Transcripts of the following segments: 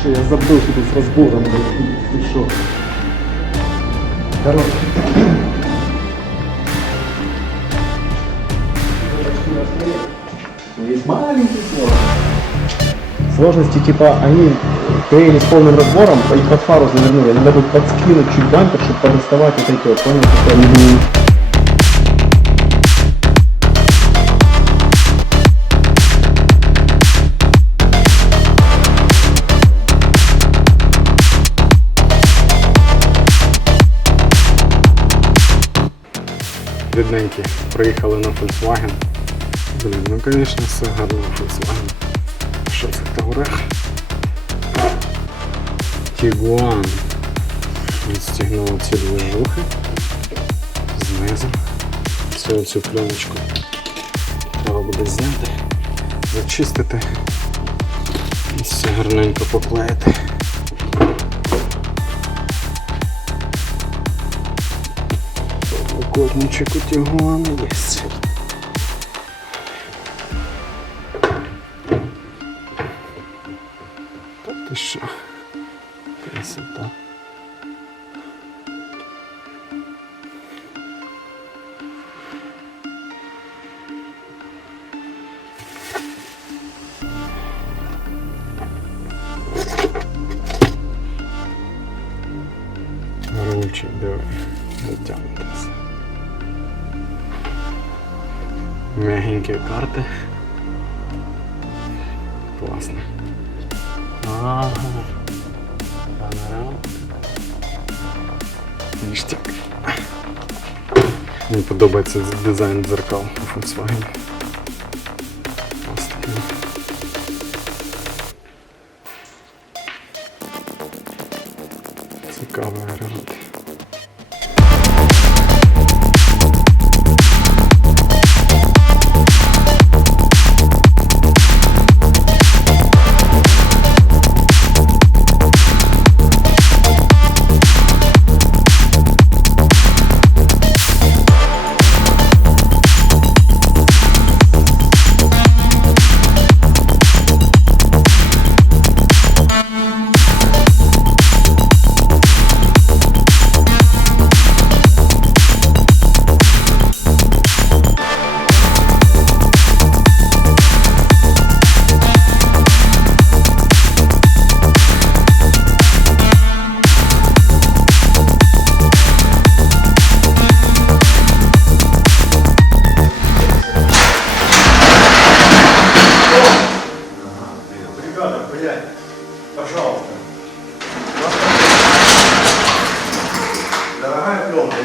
Що я забыл тут с разбором, блядь, ты шо? Короче. Есть маленькие сложности. Сложности типа они клеили с полным разбором и под фару завернули. Надо подскинуть чуть бампер, чтобы подоставать вот эти вот, понял? Такое Рідненькі, приїхали на Volkswagen. Блін, ну звісно, все гарно на Volkswagen. Що це Таурех? Тігуан. Відстігнули ці движухи. Знизу. Всю цю пленочку треба буде зняти, зачистити і все гарненько поклеїти. Угодничек у Тигуана є. Та ти що? Красота. Мягенькі карти. Класно. Ага. Панорам. Ніштяк. Мені подобається дизайн дзеркал у Volkswagen.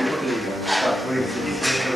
Tá, foi isso.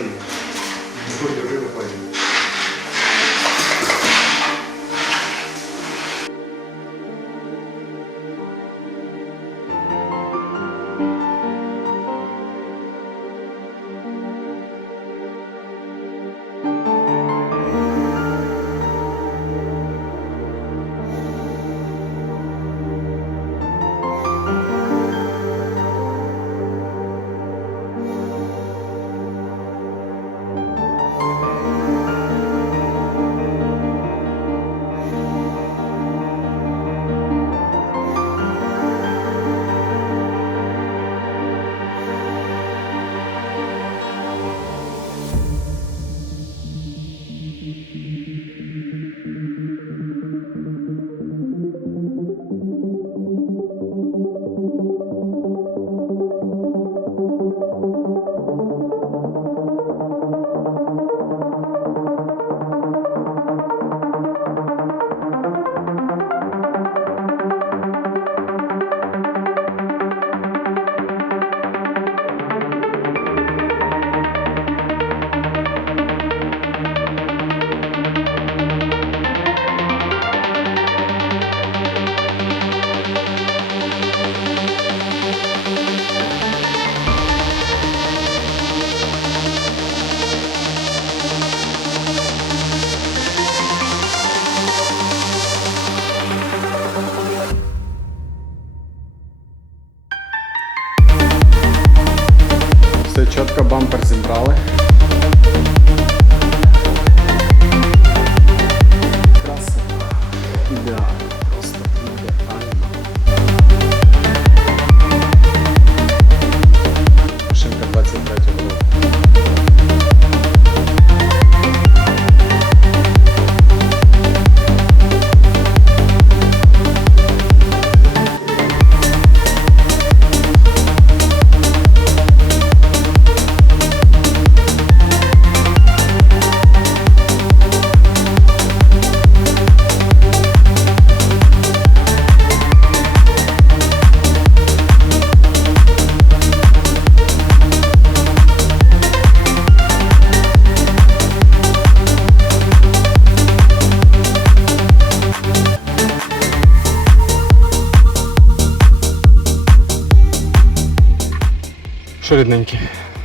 Що, рідненькі,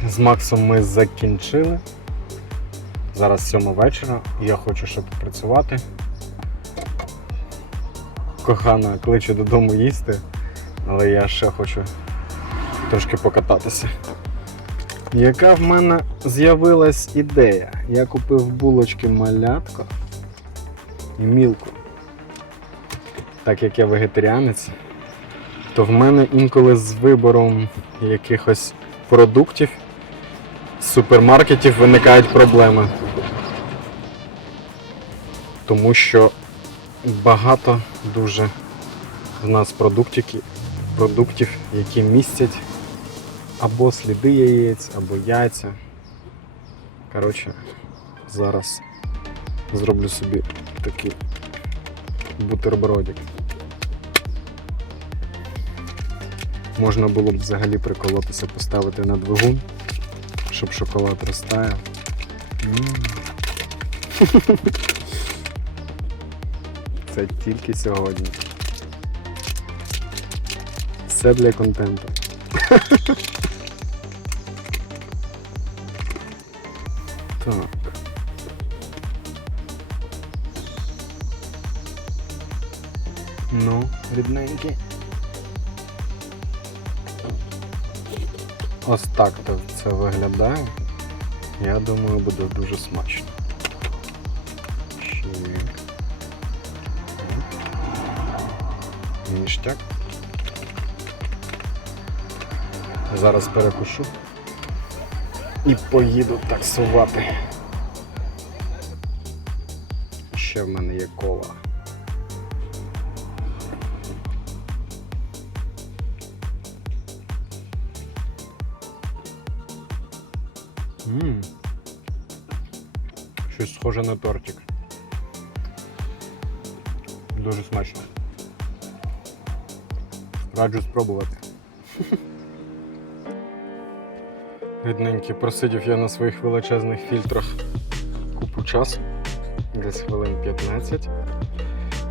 з Максом ми закінчили. Зараз сьома вечора, я хочу ще попрацювати. Кохана кличе додому їсти, але я ще хочу трошки покататися. Яка в мене з'явилась ідея? Я купив булочки малятко і мілку. Так як я вегетаріанець, то в мене інколи з вибором якихось продуктів з супермаркетів виникають проблеми. Тому що багато дуже в нас продуктів, продуктів, які містять або сліди яєць, або яйця. Коротше, зараз зроблю собі такий бутербродик. Можна було б взагалі приколотися, поставити на двигун, щоб шоколад розтаяв. Це тільки сьогодні. Все для контенту. Так. Ну, рідненькі. Ось так це виглядає. Я думаю, буде дуже смачно. Ніштяк. Зараз перекушу і поїду таксувати. Ще в мене є кола. Схоже на тортик. Дуже смачно. Раджу спробувати. Рідненькі, просидів я на своїх величезних фільтрах купу часу, десь хвилин 15,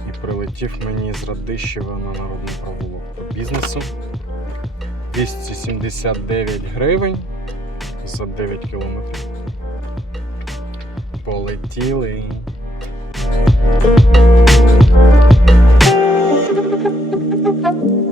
і прилетів мені з Радищева на народний провулок по бізнесу. 279 гривень за 9 кілометрів. Полетіли. Наступне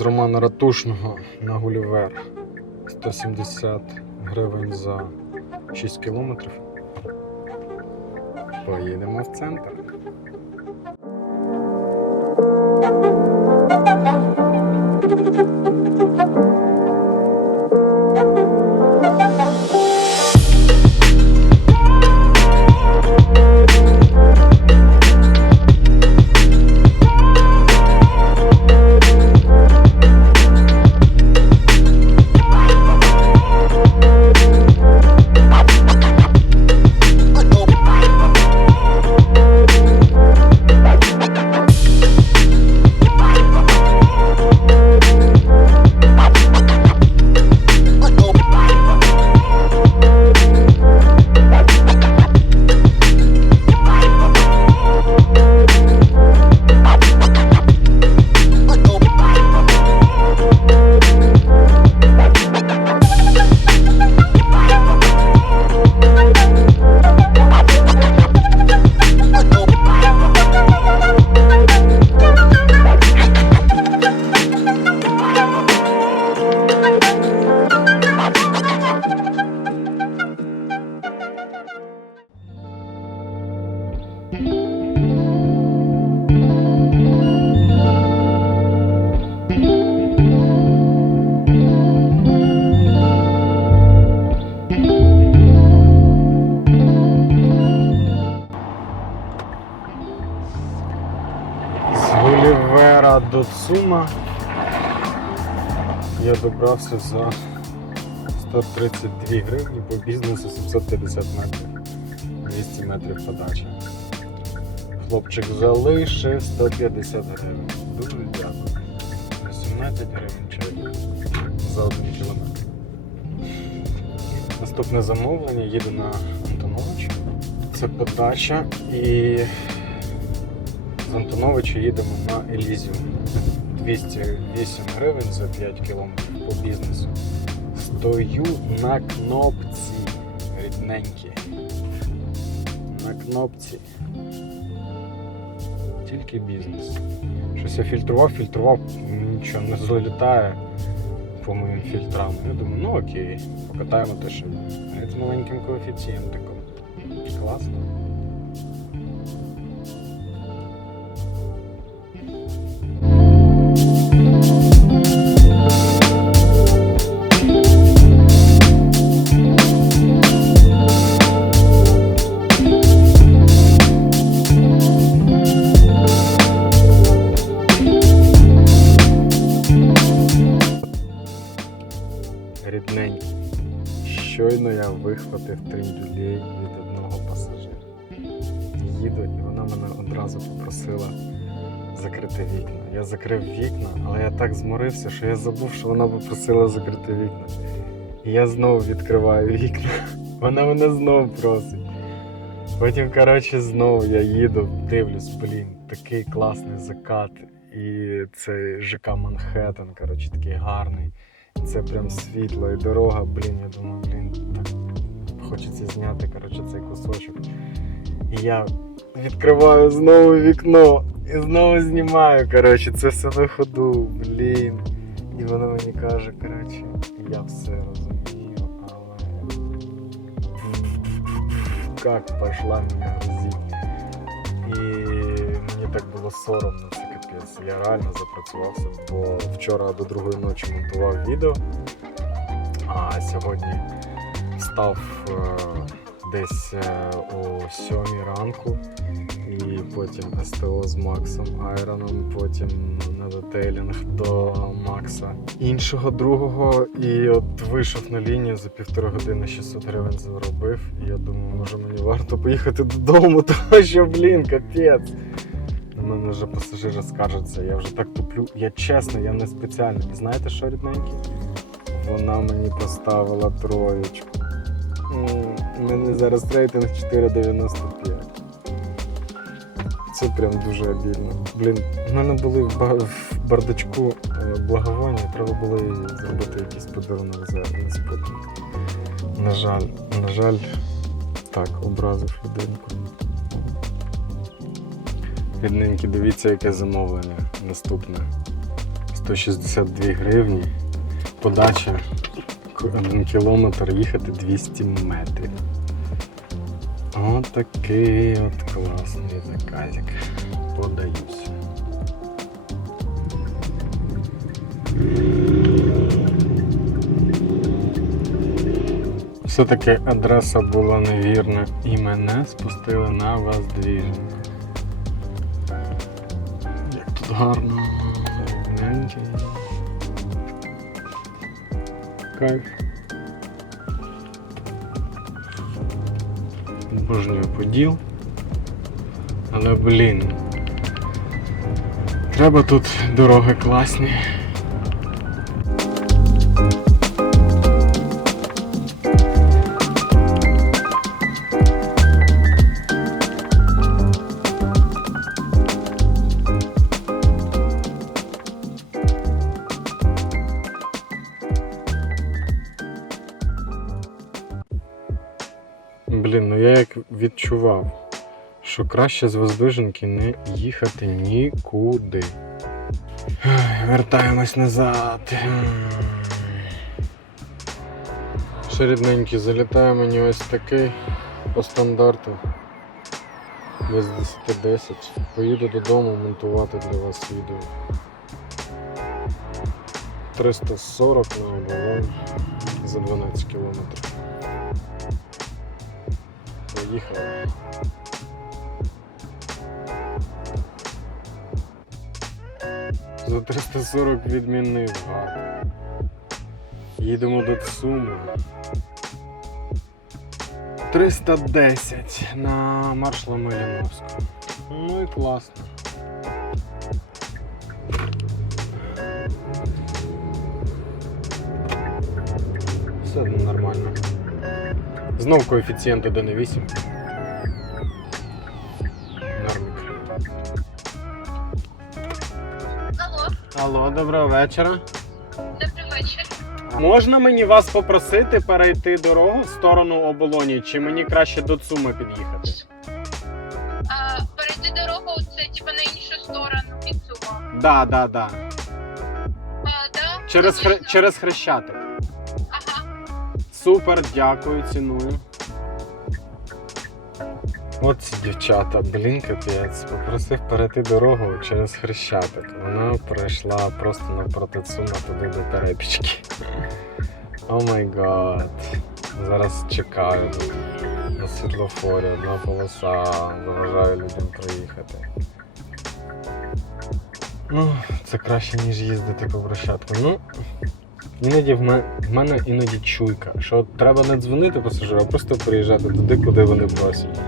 з Романа Ратушного на Гулівер. 170 гривень за 6 кілометрів. Поїдемо в центр. Я добрався за 132 гривні по бізнесу 750 метрів. 200 метрів подачі. Хлопчик залишив 150 гривень. Дуже дякую. 18 гривень чай за один кілометр. Наступне замовлення їду на Антоновича. Це подача і з Антоновича їдемо на Елізіум. 208 гривень за 5 кілометрів по бізнесу. Стою на кнопці рідненькі. На кнопці. Тільки бізнес. Щось я фільтрував, фільтрував, нічого не залітає по моїм фільтрам. Я думаю, ну окей, покатаємо те, що. З маленьким коефіцієнтиком. Класно. Рідненький. Щойно я вихватив трендюлей від одного пасажира. Їду, і вона мене одразу попросила закрити вікна. Я закрив вікна, але я так зморився, що я забув, що вона попросила закрити вікна. І я знову відкриваю вікна. Вона мене знову просить. Потім, коротше, знову я їду, дивлюсь, блін, такий класний закат. І це ЖК Манхеттен, коротше, такий гарний. Це прям світло і дорога, блін, я думаю, блін, так хочеться зняти, коротше, цей кусочок. І я відкриваю знову вікно і знову знімаю, коротше, це все на ходу, блін. І вона мені каже, коротше, я все розумію, але як пошла мене грузить. І мені так було соромно, це. Я реально запрацювався, бо вчора до другої ночі монтував відео, а сьогодні став е, десь е, о 7 ранку. І потім СТО з Максом Айроном, потім на детейлінг до Макса іншого другого. І от вийшов на лінію за півтори години 600 гривень заробив. І я думаю, може мені варто поїхати додому, тому що, блін, капець. Мене вже пасажири скаржаться, я вже так туплю. Я чесно, я не спеціально. І знаєте що, рідненький? Вона мені поставила троєчку. У мене зараз рейтинг 4,95. Це прям дуже обідно. Блін, в мене були в бардачку е, благовоння, треба було зробити якийсь подарунок за несподівано. На жаль, на жаль, так, образив людинку. Рідненькі, дивіться, яке замовлення наступне. 162 гривні. Подача один кілометр їхати 200 метрів. Отакий от класний заказик. Подаюсь. Все-таки адреса була невірна і мене спустили на Воздвіженку. Як гарно. Кайф. Обожнюю поділ. Але блін. Треба тут дороги класні. Блін, ну я як відчував, що краще з Воздвиженки не їхати нікуди. Вертаємось назад. Ще рідненький, залітає мені ось такий по стандарту. Без 10-10. Поїду додому монтувати для вас відео. 340 на оболонь за 12 кілометрів. Поїхали. За 340 відмінив гад. Їдемо до Цуми. 310 на маршала Маліновську. Ну і класно. Все одно нормально. Знов коефіцієнт 1,8. Нормик. Алло, Алло, доброго вечора. добрий вечір. Можна мені вас попросити перейти дорогу в сторону оболоні, чи мені краще до Цума під'їхати? А, перейти дорогу це типа на іншу сторону від Сума. Да, да, да. А, да? Через, хре... Через хрещатик. Супер, дякую, ціную. От ці дівчата, блін, капець, попросив перейти дорогу через хрещатик. Вона пройшла просто навпроти Цума туди до перепічки. О май гад. Зараз чекаю на світлофорі, одна полоса, заважаю людям проїхати. Ну, це краще, ніж їздити по брусчатку. Ну, Іноді в мене, іноді чуйка, що треба не дзвонити пасажиру, а просто приїжджати туди, куди вони просять.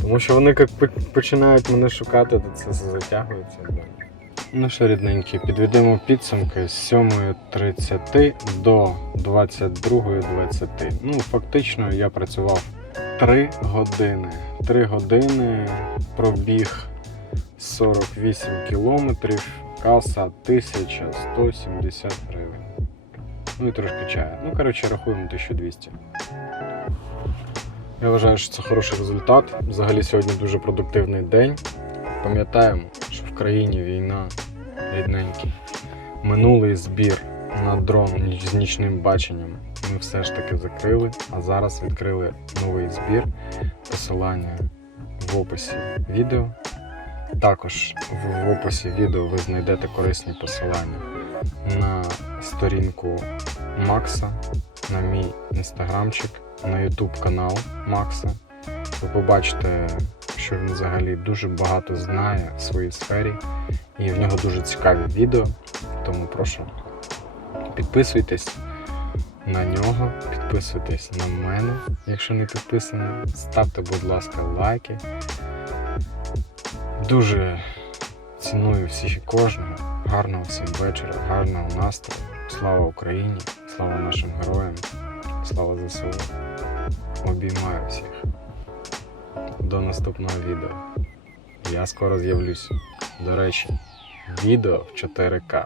Тому що вони як починають мене шукати, то це затягується. Ну що, рідненькі, підведемо підсумки з 7.30 до 22.20. Ну, фактично я працював 3 години. 3 години пробіг 48 кілометрів, каса 1170 гривень. Ну і трошки чаю. Ну, коротше, рахуємо 1200. Я вважаю, що це хороший результат. Взагалі сьогодні дуже продуктивний день. Пам'ятаємо, що в країні війна рідненький. Минулий збір на дрон з нічним баченням ми все ж таки закрили, а зараз відкрили новий збір. Посилання в описі відео. Також в описі відео ви знайдете корисні посилання на сторінку Макса, на мій інстаграмчик, на Ютуб канал Макса. Ви побачите, що він взагалі дуже багато знає в своїй сфері, і в нього дуже цікаві відео. Тому прошу підписуйтесь на нього, підписуйтесь на мене, якщо не підписані. Ставте, будь ласка, лайки. Дуже ціную всіх і кожного. Гарного всім вечора, гарного настрою. Слава Україні, слава нашим героям, слава ЗСУ. Обіймаю всіх. До наступного відео. Я скоро з'явлюсь. До речі, відео в 4К.